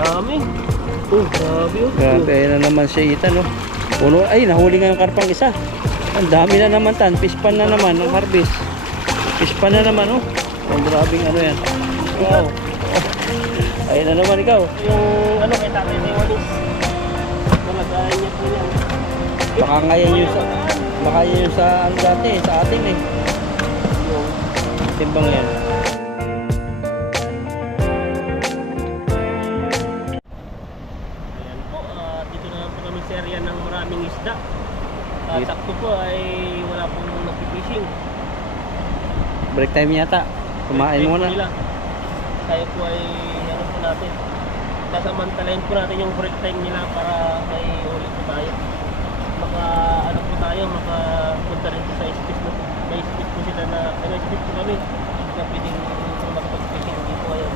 Dami. Oh, grabe oh. Grabe na naman siya Ethan, no? Puno, ay, nahuli nga yung karpang isa. Ang dami na naman tan. Pispan na naman ng harvest. Pispan na naman, oh. Ang grabing ano yan. Wow. Ayun na naman ikaw. Yung ano kay tatay ni Wanis. Nalagayan niya po yan. Baka ngayon yung sa... Baka yun sa ano dati, sa atin eh. Yung Timbang yan. ayan po, dito na lang po kami sa area ng maraming isda. Sakto po ay wala pong nagpipishing. Break time yata. Kumain muna. Tayo po ay ano po natin. Sasamantalayin po natin yung break time nila para may ulit po tayo. Maka ano po tayo, makapunta rin sa space na may space po sila na may space po kami na pwedeng makapag-fishing dito ngayon.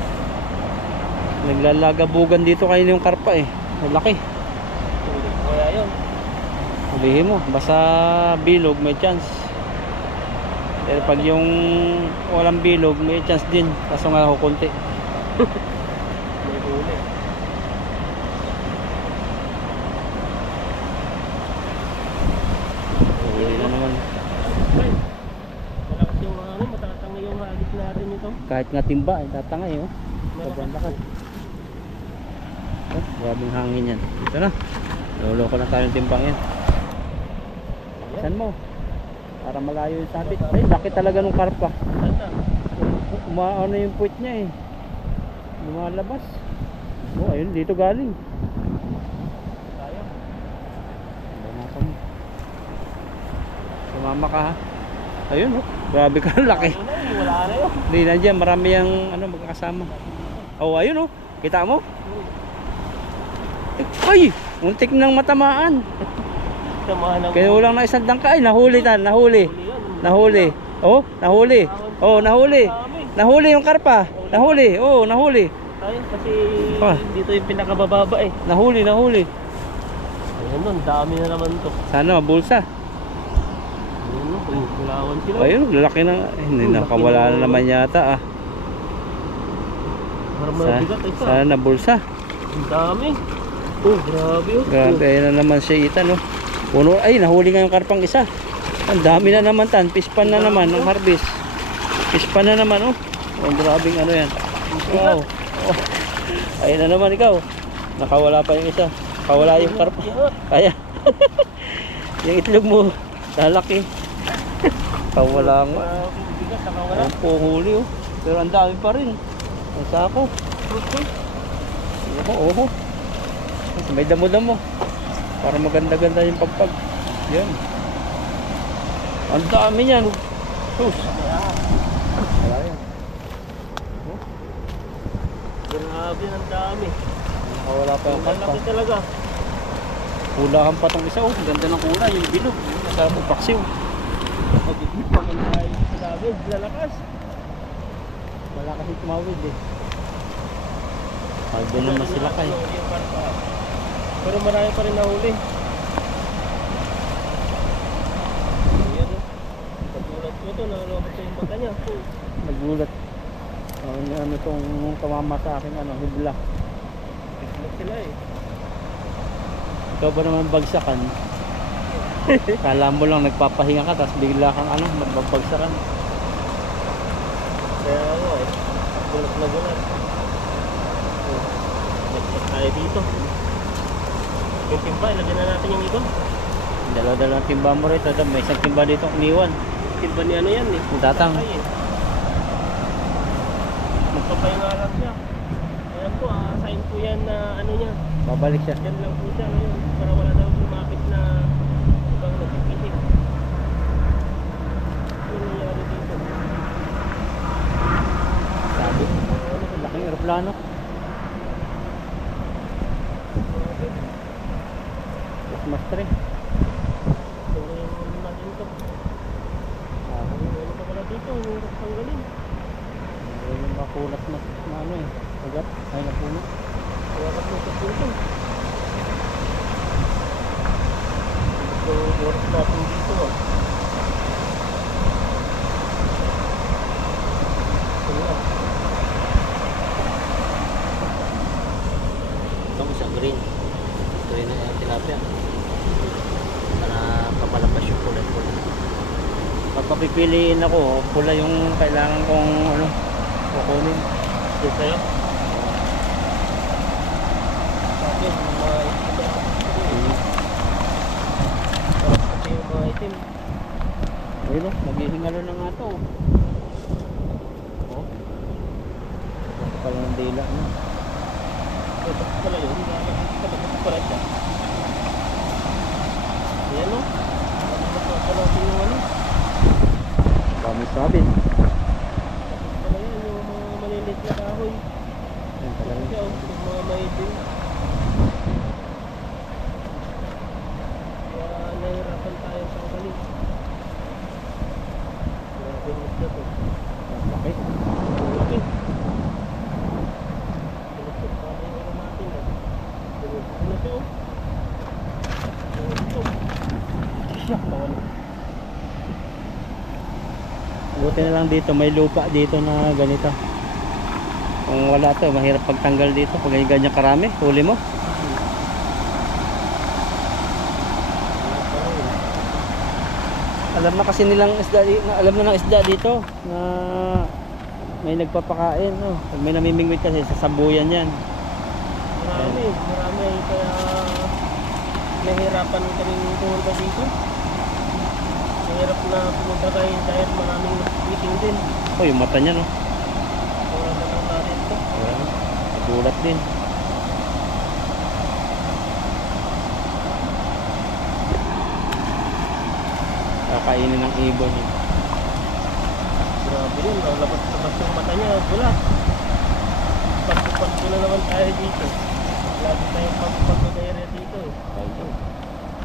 Naglalagabugan dito kayo yung karpa eh. Malaki. Kaya yun. Hulihin mo. Basta bilog may chance. Pero pag yung walang bilog may chance din. Kaso nga ako konti. May huli. Huli na naman. Malakas yung ano, matatangay yung hagis natin ito. Kahit nga timba eh, tatangay oh. Sobrang lakas. Oh, grabing hangin yan. Ito na. Luloko na tayo ng timbang yan. Saan mo? Para malayo yung sabit. Ay, laki talaga nung karpa. Saan? Umaano yung puwit niya eh. Lumalabas. Oh, ayun, dito galing. Tayo. Banasa mo. Sumama ka ha. Ayun oh. Grabe ka, laki. Wala na yun. Hindi na dyan, marami yung ano, magkakasama. Oh, ayun oh. Kita mo? Ay! Muntik nang matamaan. Kaya walang na isang dangka. Ay, nahuli tan, nahuli. Nahuli. Oh, nahuli. Oh, nahuli. Nahuli yung karpa. Nahuli. Oh, nahuli. Tayo kasi dito yung pinakabababa eh. Nahuli, nahuli. Ayun nun, dami na naman to. Sana mabulsa. Ayun no, kulawan sila. Ayun, lalaki na. Hindi nakawala na naman yata ah. Parang mabigat ito. Sana nabulsa. Ang dami. Oh, grabe oh. Grabe, ayun na naman siya Ethan, no? Puno, ay, nahuli nga yung karpang isa. Ang dami na naman tan. Pispan na naman ng harvest. Pispan na naman, oh. Ang grabing ano yan. Wow. Oh. Ayun na naman ikaw. Nakawala pa yung isa. Nakawala yung karpa. Kaya. Yung itlog mo, lalaki. Nakawala nga. Bigat, nakawala. Ang puhuli, oh. Pero ang dami pa rin. Ang sako. Oo. May damo-damo. Para maganda-ganda yung pagpag. Yan. Ang dami niyan. Sus. Wala yan. Grabe, ang dami. Nakawala pa yung karpa. Malaki talaga. Kulahan pa tong isa, oh. Ganda ng kulay. Yung bilog. Sarap ng paksiw. Magigit pa man tayo sa dami. Lalakas. Wala kasi tumawid eh. Pag doon naman sila kayo. Pero marami pa rin nahuli. Ayan o. Paggulat ko ito, nalabas sa yung mata niya. Nagulat. Ano itong tumama sa akin, ano, hibla. Tignan sila eh. Ikaw ba naman bagsakan? Kala mo lang nagpapahinga ka, tapos bigla kang ano, magbabagsakan. Kaya ako eh. Gulat na gulat. Nagpas tayo dito. Yung timba, ilagyan na natin yung ibon. Dalawa-dalawang timba mo rito. May isang timba dito iniwan. Timba ni ano yan eh. Yung tatang. Magpapahinga lang siya. Ayan po, sign po yan na ano niya. Babalik siya. Yan lang po siya ngayon. Para wala daw lumapit na ibang nagpipitik. Ano nangyari dito? Sabi. Laking aeroplano. Master eh. Ito yung natin ito. Ano pa pala dito? Hirap tanggalin. Yung makulat na ano eh. Agad. Ay napuno. Kaya ka po sa punto. Ito oras natin dito ah. Ito na. mo sa green. Ito yung tilapia. Para kapalabas yung kulay-kulay. Pagpapipiliin ako, pula yung kailangan kong ano, kukunin. Ito sa'yo. Sa akin, mga itim. Sarap kasi yung mga itim. Ayun o, naghihingalo na nga to. Oh. Ito pala ng dila. No? Ito pala yun. Ito pala siya. Ayan o. Ito pala yung ano. Dami sabit. Ito pala yan, yung mga malilit na kahoy. Yan pala yun. Ito, yung mga maitim. Kaya nahirapan tayo sa kalit. Grabe yung isda to. Ang laki. Ang laki. Pinagpot pa rin yung natin eh. Pinagpot na siya oh. Ito. Siya, tawala. Buti na lang dito, may lupa dito na ganito. Kung wala to, mahirap pagtanggal dito. Pag ganyan karami, huli mo. Alam na kasi nilang isda, alam na ng isda dito na may nagpapakain. Oh. Pag may namimingwit kasi, sasabuyan yan. Marami. Kaya nahirapan kaming pumunta dito. Mahirap na pumunta kayo dahil maraming meeting din. Oh, yung mata niya, no? Wala na lang natin ito. Ayan, nagulat din. Kakainin ng ibon yun. Grabe yun, labas-labas yung mata niya, gulat. Pagpapag na naman tayo dito. Lagi tayong pagpapag na area dito eh. Ayun.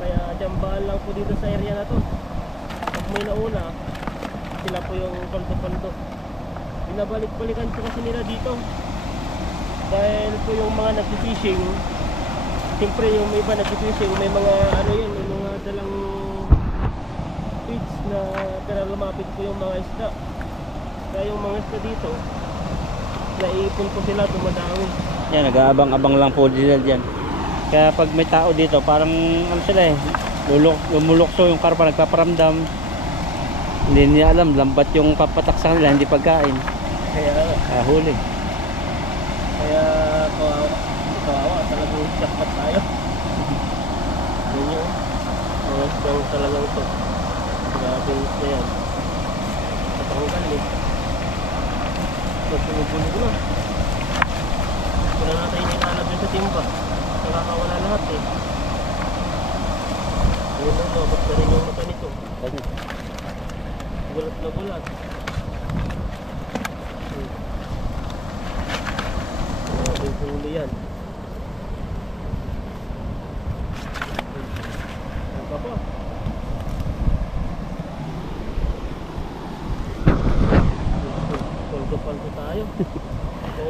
Kaya jambahan lang po dito sa area na to. Pag may nauna, sila po yung paldo-paldo. Binabalik-balikan po kasi nila dito. Dahil po yung mga nag-fishing, siyempre yung may iba nag-fishing, may mga ano yun, may mga dalang feeds na para lumapit po yung mga isda. Kaya yung mga isda dito, naipon po sila, dumadawi. Yan, nag-aabang-abang lang po sila dyan. Kaya pag may tao dito, parang ano sila eh, lumulukso yung karpa, nagpaparamdam. Hindi niya alam, lambat yung papatak sa kanila, hindi pagkain. Kaya Huli. Kaya kawawa talagang jackpot tayo. Yun yun. Mga isdang talagang ito. Grabe yung isda yan. Patanggal eh. Susunod-sunod na. Wala natin ilalagay sa timba. Nakakawala lahat eh. Yun lang no, ba't na rin yung mata nito? Gulat na gulat. Yung huli yan. Ang pa. Paldo-paldo tayo.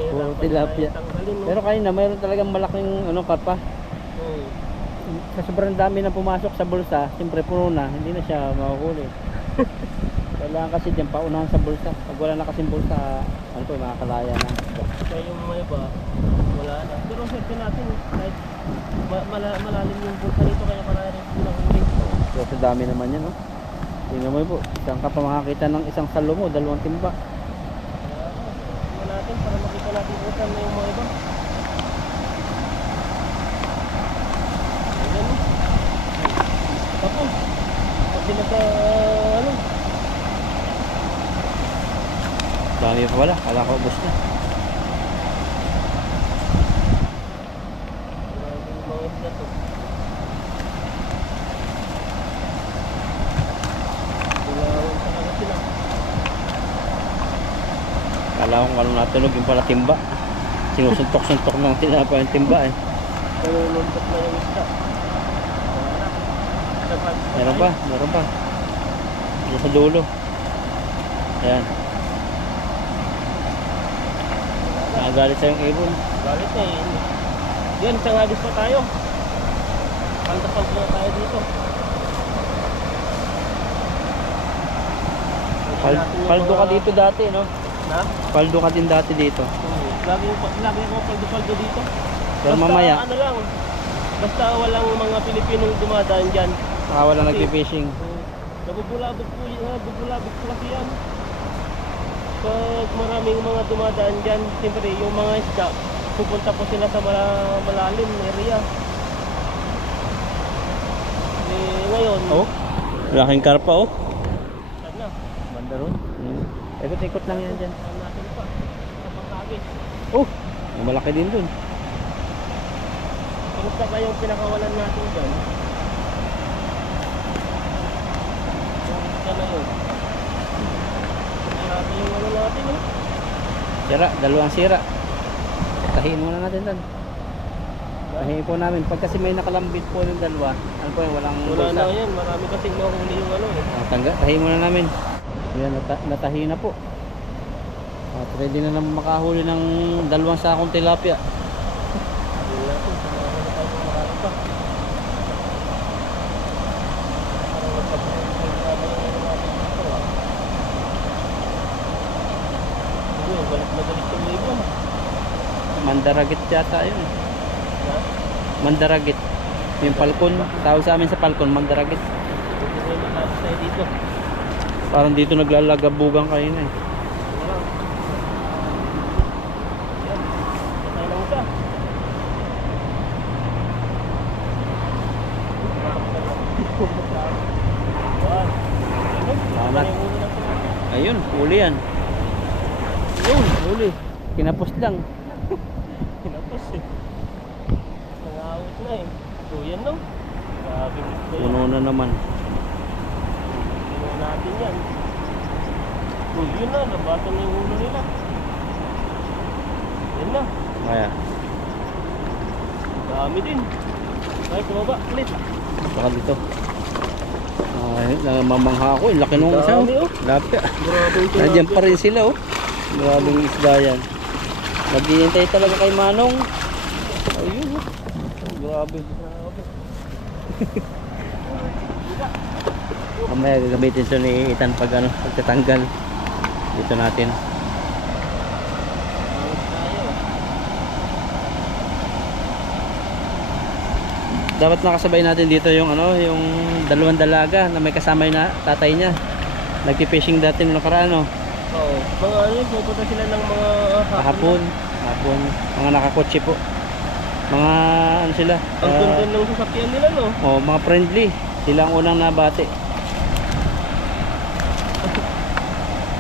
Puro tilapia. Pero kanina mayroon talagang malaking ano karpa. Sa sobrang dami na pumasok sa bulsa, siyempre puno na, hindi na siya makuhuli. Kailangan kasi dyan paunahan sa bulsa. Pag wala na kasing bulsa, ano po, makakalaya na. Kaya yung mga iba, wala na. Pero safety natin, kahit malalim yung bulsa nito, kaya marami rin pinahuli. So sa dami naman yan, no? Tingnan mo po, isang ka pa makakita ng isang salo mo, 2 timba. Kaya natin para makita natin kung saan na yung mga iba. Ayan o. Tapos, pag pinagka, ano, Dami pa pala, kala ko ubos na. marami yung mga isda to. Tulawin talaga sila. Kala ko anong natulog yung pala timba. Sinusuntok-suntok ng tinapa yung timba eh. Naluluntok na yung isda. Wala. Meron pa. Dito sa dulo. Ayan. Nakagalit sa yung ibon. Galit na eh. Yan, isang agis pa tayo. Pantapag na tayo dito. Paldo ka dito dati, no? Na? Paldo ka din dati dito. Lagi ako paldo-paldo dito. Pero mamaya, Ano lang, basta walang mga Pilipinong dumadaan dyan. wala Kasi, nagpi-fishing. Nabubulabog po kasi yan. Pag maraming mga dumadaan dyan, siyempre yung mga isda, pupunta po sila sa malalim area. Eh, ngayon, Oh, laking karpa oh. saan na? Banda ron. Ikot-ikot lang yan dyan. Saan natin pa? Sa Pangkagis. Oh, malaki din dun. Kamusta ba yung pinakawalan natin dyan? Kamusta na yun? Grabe yung ano natin eh. Sira, dalawang sira. Tahiin muna natin dun. Tahiin po namin. Pag kasi may nakalambit po yung dalawa, ano po yun, walang Wala bulsa. na yan, marami kasing mahuli yung ano eh. Tahiin muna namin. Yan, natahi na po. At ready na naman makahuli ng dalawang sakong tilapia. Hindi natin, samahan na tayo marami pa. Parang nagpapagod na naman yung ano natin dito ah. Hindi, galit na galit yung ibon. Mandaragit yata yun. Ha? Mandaragit. Yung palkon. Tawag sa amin sa palkon, mandaragit. Hindi na yung nakaalis tayo dito. Parang dito naglalagabugan kayo na eh. Wala. Yan, patay lang isa. Yan. Salamat. Ano yung ulo ng tilapia? Ayun, huli yan. Ayun, huli. Kinapos lang. Tinapos eh. Nangawit na eh. So yan no? Grabe mo na yun. Puno na naman. Tingnan natin yan. So yun na, nabatan na yung ulo nila. Yan na. Kaya, Dami din. Ay, kumaba. Ulit. saka dito. Ay, namamangha ako. Laki nung isa. Dami, oh. Lapya. Grabe ito. Nandiyan pa rin sila oh. Grabing isda yan. Naghihintay talaga kay Manong. Ayun oh. Grabe. Mamaya gagamitin ito ni Ethan pag ano, pagkatanggal. Dito natin. Dapat nakasabay natin dito yung ano, yung dalawang dalaga na may kasama yung tatay niya. Nagpi-fishing dati nung nakaraan no. Oo. Mga ano yun, pupunta sila ng mga Hapon, mga nakakotse po. Mga ano sila? Ang ganda ng sasakyan nila no? Mga friendly. Sila ang unang nabati.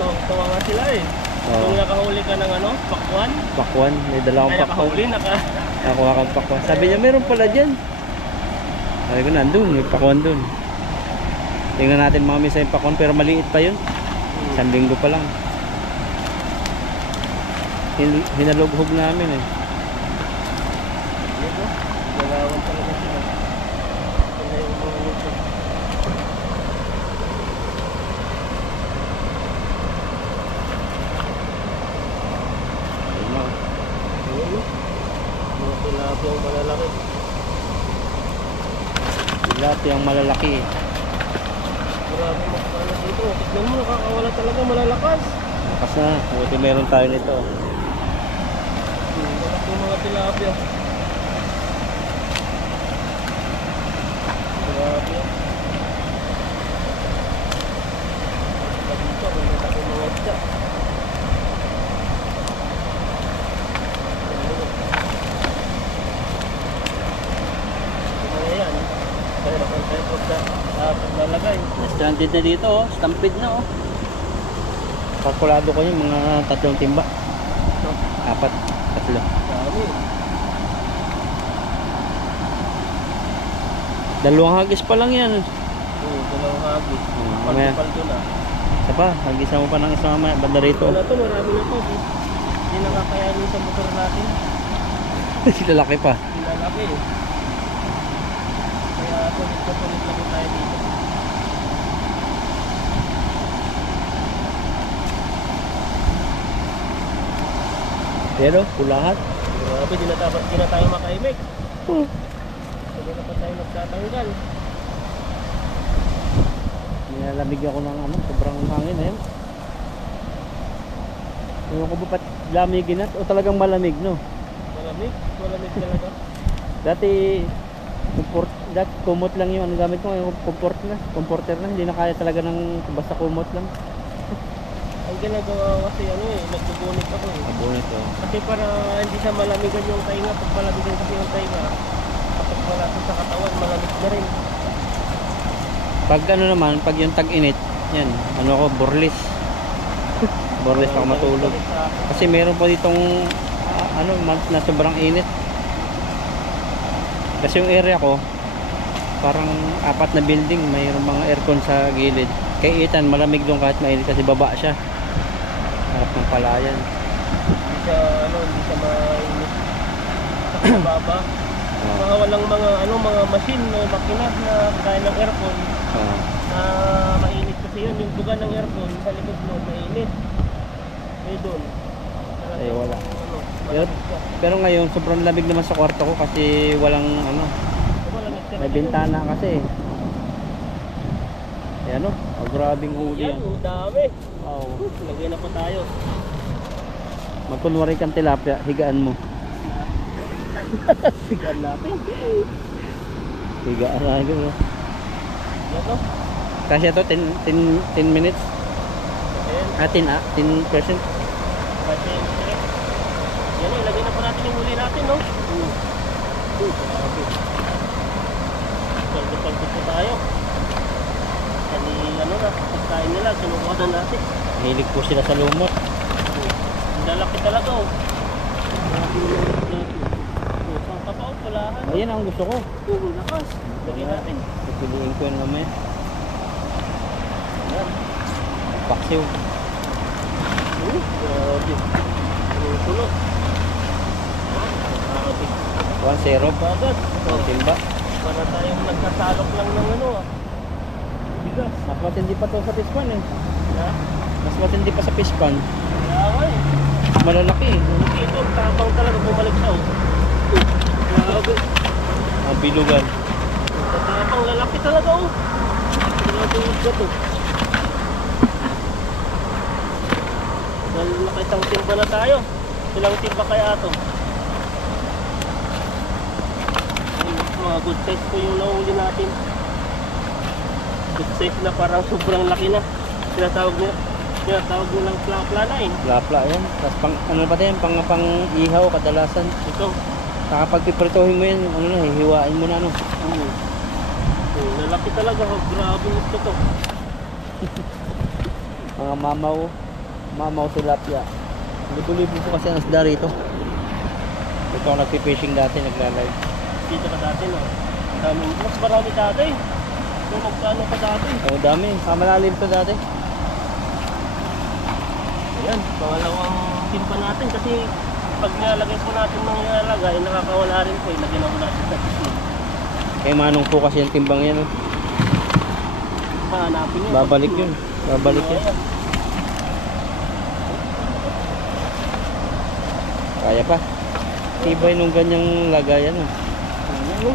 Tawa nga sila eh. Oo. Kung nakahuli ka ng ano, pakwan. Pakwan, may dalawang Ay, pakwan. nakahuli, Nakuha kang pakwan. Sabi niya meron pala dyan. Sabi ko nandun, may pakwan dun. Tingnan natin mga misa yung pakwan pero maliit pa yun. Isang linggo pa lang. Hinalughog namin eh. Dito, gagawan talaga sila. Sila yung mga luto. Ayun na. Ayun, no? Mga tilapiyang malalaki. Tilapiyang malalaki eh. Grabe makakala dito. Tignan mo, nakakawala talaga malalakas. Lakas na, buti meron tayo nito. Malaki yung mga tilapia. Grabe. Basta dito, kung malaki yung mga isda. Ano yan? Kaya naman tayo paglalagay. Na-stranded na dito oh, stampede na oh. Kalkulado ko yung mga 3 timba. 4, 3. Dami. Dalawang hagis pa lang yan. Oo, dalawang hagis. Mamaya. Paldo na. Isa pa, hagisa mo pa ng isang mamaya. Banda rito. Wala to, marami na to. Hindi nakakayanin sa motor natin. Lalaki pa. Lalaki eh. Kaya sulit lang tayo dito. Pero, pulahat. Grabe, di na tayo makaimik. Oh. Hindi na pa tayo magtatanggal. Nilalamig ako ng ano, sobrang hangin eh. Ewan ko ba lamigin na o talagang malamig, no? Malamig. Malamig talaga. Dati dati kumot lang yung ano gamit ko, yung comforter na, hindi na kaya talaga ng basta kumot lang. Ang ginagawa kasi ano eh, nagbubunit ako eh. Abunit ko. Kasi para hindi siya malamigan yung tainga. Pag malamigan kasi yung tainga, kapag malapit sa katawan, malamig na rin. Pag ano naman, pag yung tag-init, yan, ano ako, borlis. Borlis ako matulog. Kasi meron po ditong ano, month na sobrang init. Kasi yung area ko, parang 4 na building, mayroong mga aircon sa gilid. Kay Ethan, malamig doon kahit mainit kasi baba siya. Harap ng palayan. Hindi siya, ano, hindi siya mainit. Sa baba. Mga walang mga machine o makina na kaya ng aircon na mainit kasi yun. Yung buga ng aircon sa likod mo, mainit. Eh doon. Eh, wala. Ano, Pero, malamig siya. pero ngayon, sobrang lamig naman sa kwarto ko kasi walang ano, Malamig siya. may bintana kasi. Eh ano, grabing huli Yan, yan. ang dami. Wow. Lagay na pa tayo. Magkunwari kang tilapia, higaan mo. Sigan natin. Higaan na yun. Yan o. Kasi ito, 10 minutes. Ayan. 10%. Kasi, yan o, ilagay na po natin yung huli natin, no? Grabe. Saldo-saldo po tayo. Kasi ano na, pagkain nila, sinubukan natin. Mahilig po sila sa lumot. Ang lalaki talaga, oh. Pang kapaw, pulahan. Ayan ang gusto ko. Lakas. Lagay natin. Pipiliin ko yun mamaya. Yan. Paksiw. Grabe. Tulog. Grabe. 1-0. Bagat. Timba. Para tayong nagkasalok lang ng ano, ah. Bigas. Mas matindi pa to sa pispan eh. Ha? Mas matindi pa sa pispan. Kaya nga eh. Malalaki eh. Ito, tapang talaga bumalik siya, oh. Grabe. Bilugan. Tapang lalaki talaga, oh. Grabe yung gato. Dahil nakitang timba na tayo. Ilang timba kaya ito? Mga good size po yung nahuli natin. Good size na parang sobrang laki na. Tinatawag nilang plana eh. Lapla yan. Tapos pang, ano pa din, pang ihaw kadalasan. Ito. Kapag pipritohin mo yan, ano na, hihiwain mo na ano. Oh, lalaki talaga. Oh, grabe ito to. Mga mamaw tilapia. Libo-libo po kasi ang isda rito. Ito ako nagpipishing dati, naglalive. Dito ka dati, no? Ang dami. Mas marami dati. Kung magkano pa dati. Ang dami, malalim to dati. Ayan, pangalawang timpa natin kasi pag nilalagay po natin ng nilalagay, nakakawala rin po. Ilagay na po natin sa pisngi. Kay Manong po kasi yung timbang yan. Oh. Hanapin yun. Babalik yun. Babalik yun. Ayan. Kaya pa. Tibay nung ganyang lagayan. Oh. Ayan, no?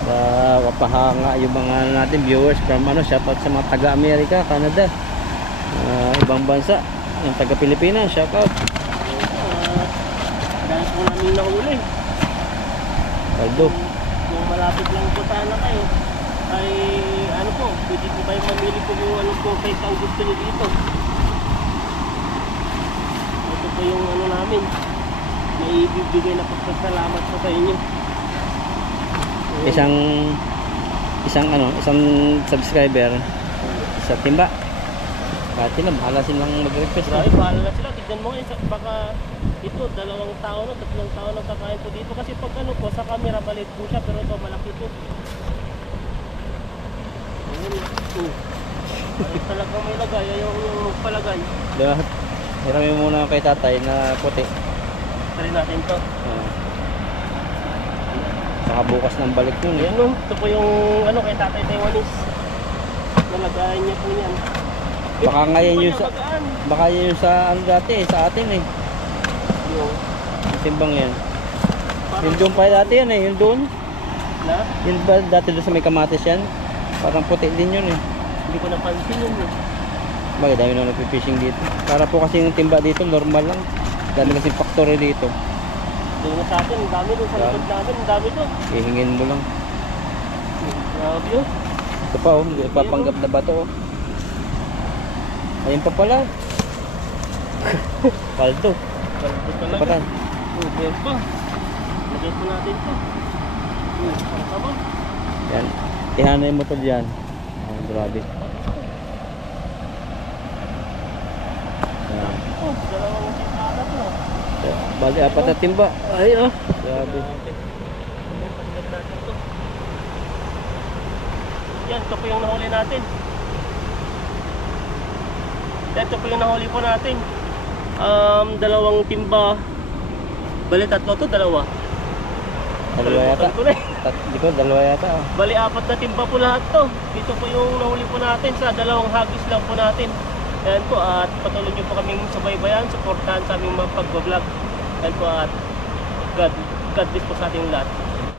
Sa kapahanga yung mga natin viewers from ano, shoutout sa mga taga-Amerika, Canada, ibang bansa, yung taga-Pilipinas, shoutout. Dahil po namin nahuli. Paldo. Kung malapit lang po sana kayo, ay ano po, pwede po kayo mamili po yung ano po, kahit ang gusto nyo dito. Ito po yung ano namin, may ibibigay na pagpasalamat po sa inyo. Isang subscriber sa timba. Kahit sila, bahala silang mag-request. Grabe, bahala na sila. Tignan mo ngayon, baka ito, 2 tao na, 3 tao na kakain po dito. Kasi pag ano po, sa camera balit po siya, pero ito malaki po. Ayun, Ay, talagang may lagay, ayaw yung magpalagay. Diba? Hiramin muna kay tatay na puti. Try natin to. Saka bukas ng balik yun. Ayan no, ito po yung ano kay Tatay Taiwanese. Nalagayan niya po niyan. Baka ngayon Ito yung pa sa, niya, magaan. baka yun yung sa ano dati, sa atin eh. Yung, Yung timbang yan. parang- Yung doon pa dati yan eh, yung doon. Na? Yun ba dati doon sa may kamatis yan? Parang puti din yun eh. Hindi ko napansin yun eh. Bagay, dami na nagpipishing dito. Para po kasi yung timba dito, normal lang. Dami kasi factory dito. Doon na sa atin, ang dami doon sa likod natin, ang dami doon. Ihingin mo lang. Grabe yun. Ito pa oh, ipapanggap na bato oh. Ayun pa pala. Paldo. Grabe talaga. Kapatan. Meron pa. Lagyan po natin ito. Para tama. Yan. Ihanay mo to dyan. Oh, grabe. Yan. Oh, dalawang sikara to. Bali, apat na timba. Ay oh. Grabe. Pagkat natin ito. Yan, ito po yung nahuli natin. Yan, ito po yung nahuli po natin. Dalawang timba. Bali, tatlo to, dalawa. Dalawa yata. Kalimutan ko na eh. Di ko, dalawa yata oh. Bali, apat na timba po lahat to. Dito po yung nahuli po natin sa dalawang hagis lang po natin. Ayan po, at patuloy nyo po kaming subaybayan, supportahan sa aming mga pagbablog. Ayan po, at God bless po sa ating lahat.